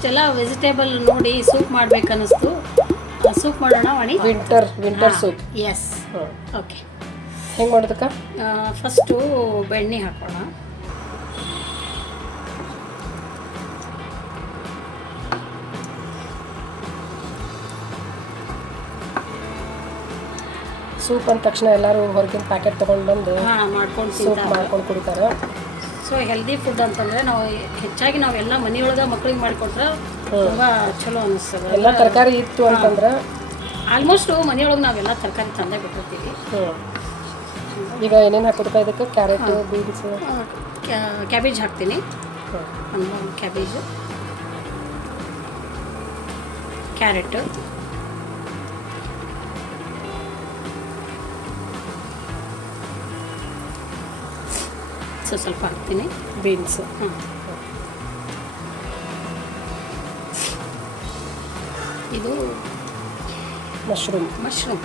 ಇಷ್ಟೆಲ್ಲ ವೆಜಿಟೇಬಲ್ ನೋಡಿ ಸೂಪ್ ಮಾಡ್ಬೇಕನ್ನಿಸ್ತು. ಸೂಪ್ ಮಾಡೋಣ Vani. Winter winter soup yes okay ಹೆಂಗೆ ಮಾಡೋದಕ್ಕ? ಫಸ್ಟು ಬೆಣ್ಣೆ ಹಾಕೋಣ. ಸೂಪ್ ಅಂದ ತಕ್ಷಣ ಎಲ್ಲರೂ ಹೊರಗಿನ ಪ್ಯಾಕೆಟ್ ತೊಗೊಂಡು ಬಂದು ಮಾಡ್ಕೊಂಡು ಸೂಪ್ ಮಾಡ್ಕೊಂಡು ಕುಡಿತಾರೆ. ಸೊ ಹೆಲ್ದಿ ಫುಡ್ ಅಂತಂದ್ರೆ ನಾವು ಹೆಚ್ಚಾಗಿ ನಾವೆಲ್ಲ ಮನೆಯೊಳಗೆ ಮಕ್ಳಿಗೆ ಮಾಡಿಕೊಟ್ರೆ ತುಂಬ ಚಲೋ ಅನಿಸ್ತದೆ. ಎಲ್ಲ ತರಕಾರಿ ಇತ್ತು ಅಂತಂದ್ರೆ? ಆಲ್ಮೋಸ್ಟು ಮನೆಯೊಳಗೆ ನಾವೆಲ್ಲ ತರಕಾರಿ ತಂದೇ ಬಿಟ್ಟಿರ್ತೀವಿ. ಈಗ ಏನೇನು ಹಾಕೋದಕ್ಕ ಇದಕ್ಕೆ? ಕ್ಯಾರೆಟ್ ಬೀನ್ಸ್ ಕ್ಯಾಬೇಜ್ ಹಾಕ್ತೀನಿ. ಕ್ಯಾಬೇಜು ಕ್ಯಾರೆಟ್ ಸೊ ಸ್ವಲ್ಪ ಹಾಕ್ತೀನಿ. ಬೀನ್ಸ್. ಹಾಂ ಇದು ಮಶ್ರೂಮ್. ಮಶ್ರೂಮ್.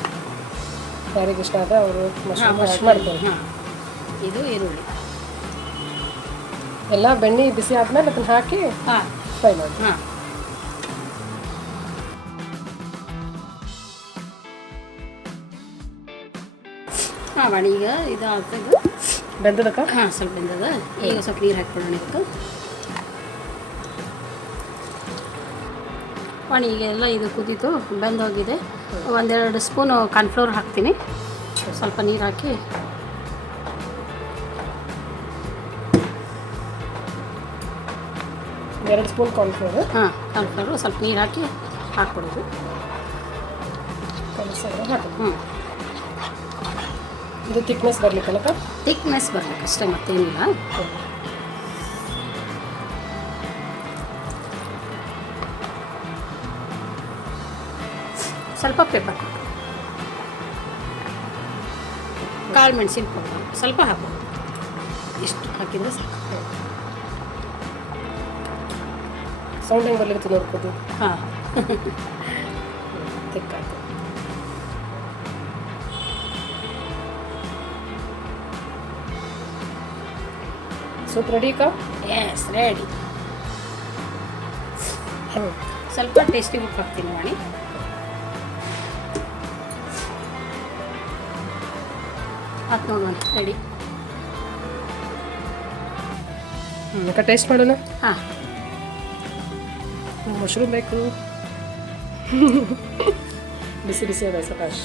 ಯಾರಿಗೆ ಇಷ್ಟ ಆದರೆ ಅವರು ಮಶ್ರೂಮ್ ಮಾಡ್ತಾರೆ. ಹಾಂ. ಇದು ಈರುಳ್ಳಿ. ಎಲ್ಲ ಬೆಣ್ಣೆ ಬಿಸಿ ಆದಮೇಲೆ ಅದನ್ನ ಹಾಕಿ ಹಾಂ. ಫ್ರೈ ಮಾಡಿ. ಹಾಂ. ಹಾಂ ಈಗ ಇದು ಆಗ್ತದೆ ಬೆಂದದಕ್ಕ? ಹಾಂ ಸ್ವಲ್ಪ ಬೆಂದದ. ಈಗ ಸ್ವಲ್ಪ ನೀರು ಹಾಕ್ಕೊಳ್ಳೋಣ ಇತ್ತು. ವಾಣಿ ಈಗ ಎಲ್ಲ ಇದು ಕುದೀತು ಬೆಂದೋಗಿದೆ. ಒಂದೆರಡು ಸ್ಪೂನು ಕಾರ್ನ್ಫ್ಲೋರ್ ಹಾಕ್ತೀನಿ. ಸ್ವಲ್ಪ ನೀರು ಹಾಕಿ. ಎರಡು ಸ್ಪೂನ್ ಕಾರ್ನ್ಫ್ಲೋರ್? ಹಾಂ ಕಾರ್ನ್ಫ್ಲೋರು ಸ್ವಲ್ಪ ನೀರು ಹಾಕಿ ಹಾಕ್ಬಿಡೋದು ಹ್ಞೂ ಇದು ತಿಕ್ನೆಸ್ ಬರ್ಲಿಕ್ಕಲ್ಲಕ್ಕ ತಿಕ್ನೆಸ್ ಬರ್ಲಿಕ್ಕೆ ಅಷ್ಟೇ ಮತ್ತೇನಿಲ್ಲ. ಸ್ವಲ್ಪ ಪೆಪ್ಪರ್ ಕಾಳು ಮೆಣಸಿನ ಪೌಡರ್ ಸ್ವಲ್ಪ ಹಾಕ್ಬೋದು ಇಷ್ಟು ಹಾಕಿದರೆ ಸಾಕು. ಸೌಂಡ್ ಹೆಂಗೆ ಬರ್ಲಿಕ್ಕೆ ನೋಡ್ಕೋದು ಹಾಂ. ತಿಕ್ಕಾಯ್ತು ಸೂಪ್ ರೆಡಿ ಕಾ? ಎಸ್ ರೆಡಿ ಸ್ವಲ್ಪ ಟೇಸ್ಟಿ ಉಪ್ಪು ಹಾಕ್ತೀನಿ ಮಾಡಿ ಹಾಕಿ ನೋಡೋಣ ರೆಡಿ ಅಕ್ಕ ಟೇಸ್ಟ್ ಮಾಡೋಣ? ಹಾಂ. ಮಶ್ರೂಮ್ ಬೇಕು. ಬಿಸಿ ಬಿಸಿ ಅದ ಸಕಾಶ್.